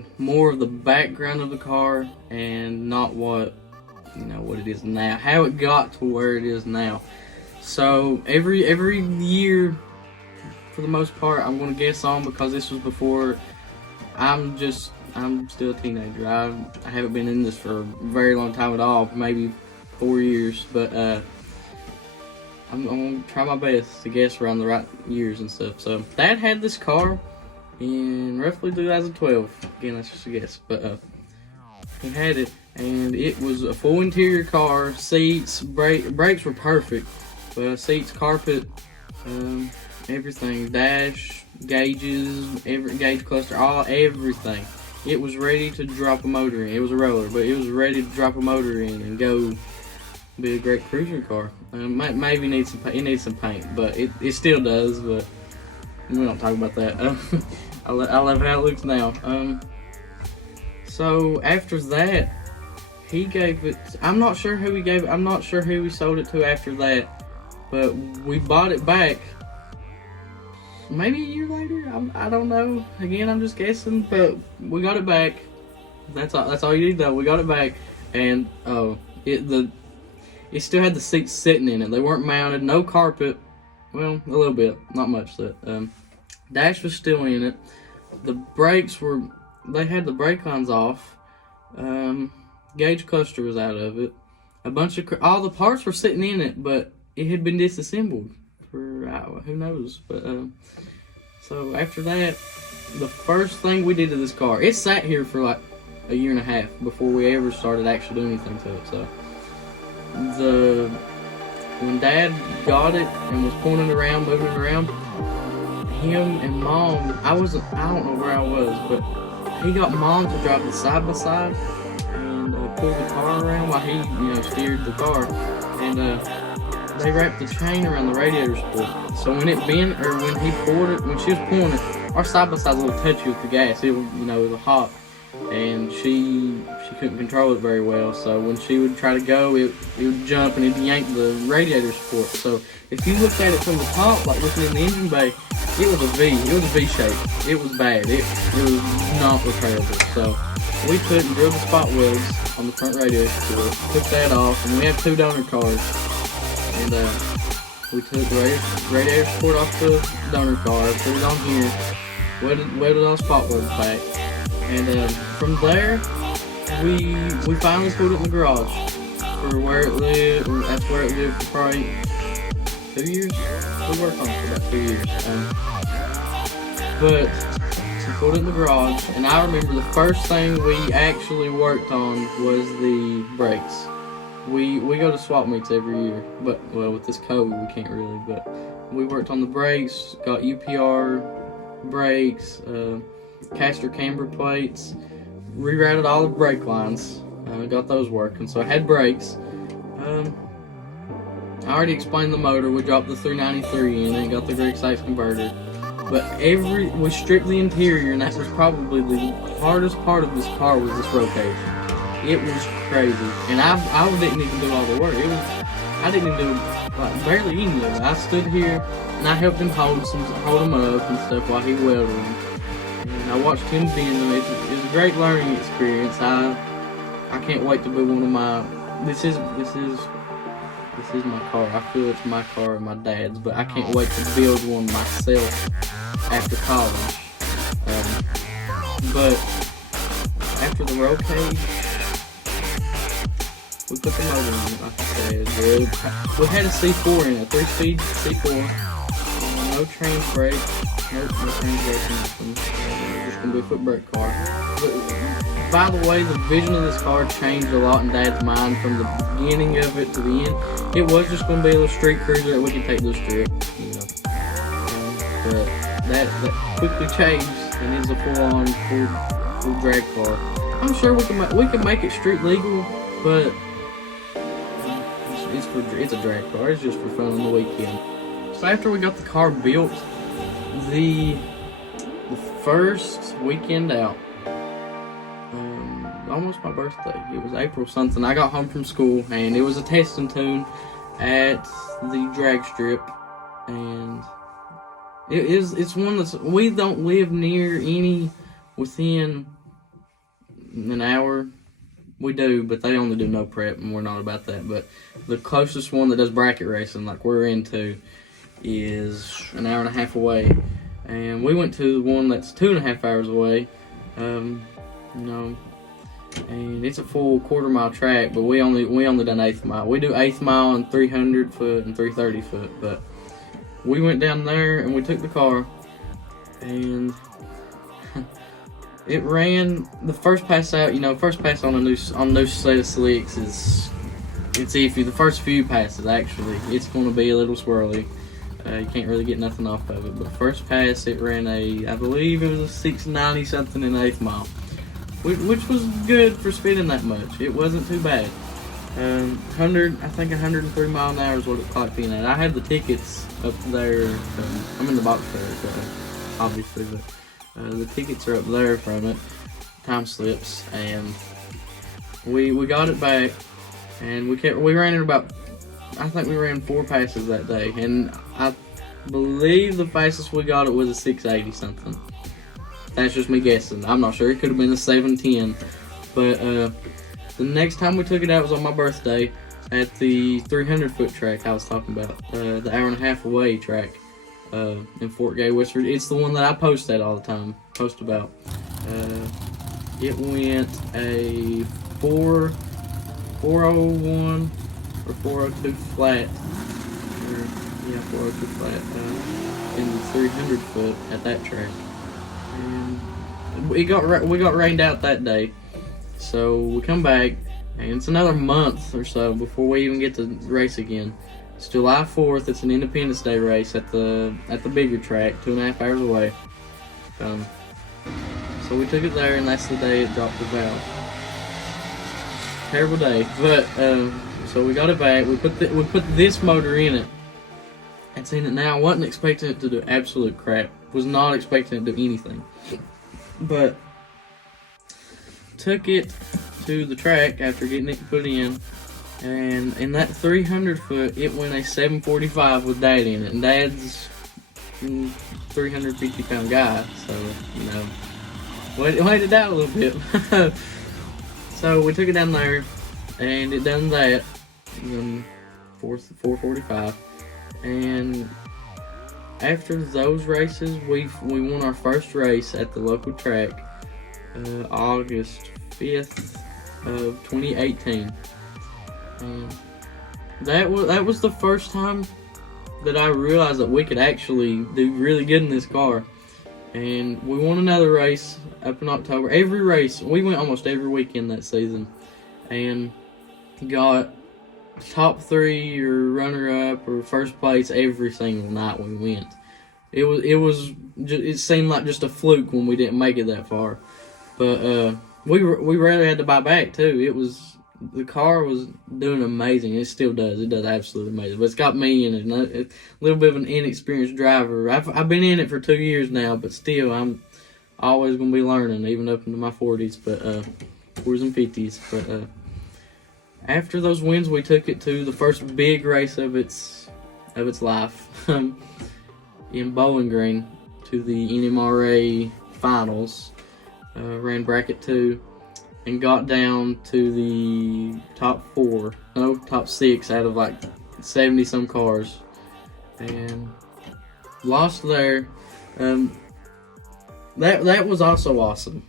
explain more of the background of the car and not what it is now, how it got to where it is now. So every year, for the most part, I'm gonna guess on, because this was before. I'm still a teenager. I haven't been in this for a very long time at all, maybe 4 years, but I'm gonna try my best to guess around the right years and stuff. So Dad had this car in roughly 2012. Again, that's just a guess, but he had it, and it was a full interior car. Seats, brakes were perfect, but seats, carpet, everything, dash, gauges, every gauge cluster, everything. It was ready to drop a motor in. It was a roller, but it was ready to drop a motor in and go. Be a great cruiser car. Maybe it needs some paint, but it still does. But we don't talk about that. I love how it looks now. So after that, he gave it. I'm not sure who he gave it. I'm not sure who we sold it to after that. But we bought it back. Maybe a year later. I don't know. Again, I'm just guessing. But we got it back. That's all you need though. We got it back, and it still had the seats sitting in it. They weren't mounted. No carpet. Well, a little bit, not much. Dash was still in it. The brakes they had the brake lines off. Gauge cluster was out of it. All the parts were sitting in it, but it had been disassembled for who knows. But so after that, the first thing we did to this car, it sat here for like a year and a half before we ever started actually doing anything to it. So when Dad got it and was moving it around, him and Mom, I don't know where I was, but he got Mom to drive the side by side and pull the car around while he, steered the car, and they wrapped the chain around the radiator support. So when it bent, or when he pulled it, when she was pulling it, our side by side was a little touchy with the gas. It was, it was hot, and she couldn't control it very well. So when she would try to go, it would jump and it'd yank the radiator support. So if you looked at it from the top, like looking in the engine bay, it was a V. It was a V shape. It was bad. It was not repairable. So we took and drilled the spot welds on the front radiator support, took that off, and we have 2 donor cars. And we took the radiator support off the donor car, put it on here, welded all spot welds back, and from there we finally put it in the garage for where it lived. That's where it lived for probably 2 years. We worked on it for about 2 years. But we put it in the garage, and I remember the first thing we actually worked on was the brakes. We go to swap meets every year, but with this COVID we can't really. But we worked on the brakes, got UPR brakes, caster camber plates, rerouted all the brake lines, got those working. So I had brakes. I already explained the motor. We dropped the 393 in and got the Greek size converter. But we stripped the interior, and that was probably the hardest part of this car, was this rotation. It was crazy, and I didn't even do all the work. I didn't even do barely any of it. I stood here and I helped him hold them up and stuff while he welded them. And I watched him bend them. It was a great learning experience. I can't wait to be one of my. This is my car. I feel it's my car and my dad's, but I can't wait to build one myself after college. But after the roll cage, we put the motor in it, like I said. We had a C4 in it, 3-speed C4. No trans brake. No trans brake, nothing. Just gonna be a foot brake car. But, by the way, the vision of this car changed a lot in Dad's mind from the beginning of it to the end. It was just gonna be a little street cruiser that we could take to the strip, but that quickly changed and is a full-on full drag car. I'm sure we can make it street legal, but it's a drag car. It's just for fun on the weekend. So after we got the car built, the first weekend out, almost my birthday, it was April something, I got home from school, and it was a testing tune at the drag strip, and it's one that's, we don't live near any within an hour. We do, but they only do no prep, and we're not about that. But the closest one that does bracket racing, like we're into, is an hour and a half away. And we went to the one that's 2.5 hours away. And it's a full quarter-mile track, but we only done 1/8 mile. We do 1/8 mile and 300 foot and 330 foot. But we went down there and we took the car, and it ran the first pass out. First pass on a new set of slicks it's iffy. The first few passes, actually, it's going to be a little swirly. You can't really get nothing off of it. But first pass, it ran I believe it was a 690 something in 1/8 mile, which was good for speeding that much. It wasn't too bad. 103 mile an hour is what it clocked in at. I have the tickets up there. I'm in the box there, obviously, but the tickets are up there from it, time slips, and we got it back, and we ran it about, I think we ran 4 passes that day, and I believe the fastest we got it was a 680 something. That's just me guessing. I'm not sure. It could have been a 710, but the next time we took it out was on my birthday at the 300 foot track I was talking about, the hour and a half away track. In Fort Gay, West Virginia. It's the one that I post at all the time. Post about. It went a 401 or 402 flat. 402 flat in the 300 foot at that track. And we got rained out that day, so we come back, and it's another month or so before we even get to race again. It's July 4th. It's an Independence Day race at the bigger track, 2.5 hours away. So we took it there, and that's the day it dropped the valve. Terrible day, but so we got it back. We put this motor in it. It's in it now. I wasn't expecting it to do absolute crap. Was not expecting it to do anything. But took it to the track after getting it put in. And in that 300 foot, it went a 745 with Dad in it. And Dad's a 350 pound guy, so, weighed it out a little bit. So we took it down there, and it done that, 445. And after those races, we won our first race at the local track, August 5th of 2018. That was the first time that I realized that we could actually do really good in this car. And we won another race up in October. Every race, we went almost every weekend that season, and got top 3 or runner-up or first place every single night we went. It seemed like just a fluke when we didn't make it that far, but we rarely had to buy back too. The car was doing amazing. It still does. It does absolutely amazing. But it's got me in it. A little bit of an inexperienced driver. I've been in it for 2 years now, but still, I'm always going to be learning, even up into my 40s, but 40s and 50s. But after those wins, we took it to the first big race of its life in Bowling Green, to the NMRA finals. Ran bracket 2. And got down to the top 6 out of like 70 some cars, and lost there. That was also awesome.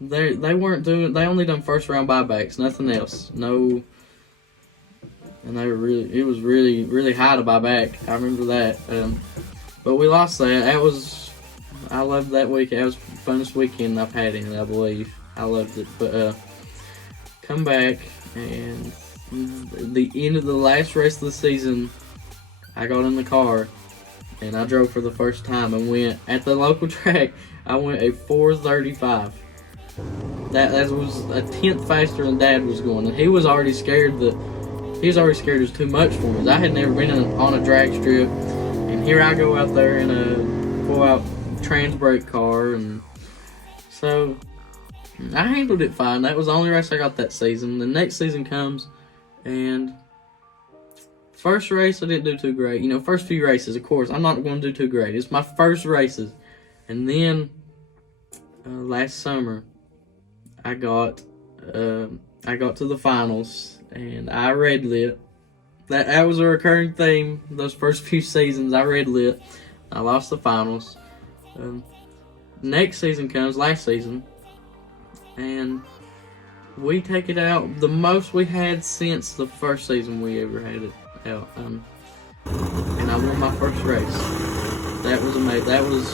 They only done first round buybacks, nothing else. No, and it was really high to buy back. I remember that. But we lost that. I loved that weekend. That was the funnest weekend I've had in it, I believe. I loved it, but come back, and the end of the last race of the season, I got in the car, and I drove for the first time, and went at the local track. I went a 435. That was a 10th faster than Dad was going, and he was already scared it was too much for me. I had never been on a drag strip, and here I go out there in a full-out trans brake car, and so I handled it fine. That was the only race I got that season. The next season comes, and first race I didn't do too great. First few races, of course, I'm not going to do too great. It's my first races. And then last summer, I got to the finals, and I red lit. That was a recurring theme. Those first few seasons, I red lit. I lost the finals. Next season comes, last season, and we take it out. The most we had since the first season we ever had it out. And I won my first race. That was amazing. That was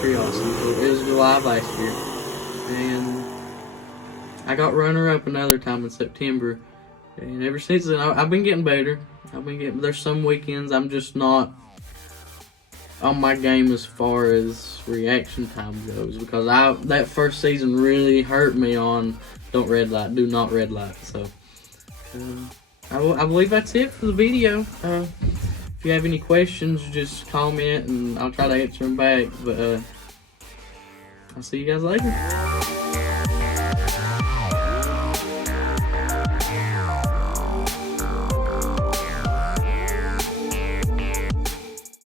pretty awesome. It was July of last year, and I got runner-up another time in September. And ever since then, I've been getting better. There's some weekends I'm just not on my game as far as reaction time goes, because that first season really hurt me on don't red light, do not red light. So I believe that's it for the video. If you have any questions, just comment and I'll try to answer them back. But I'll see you guys later.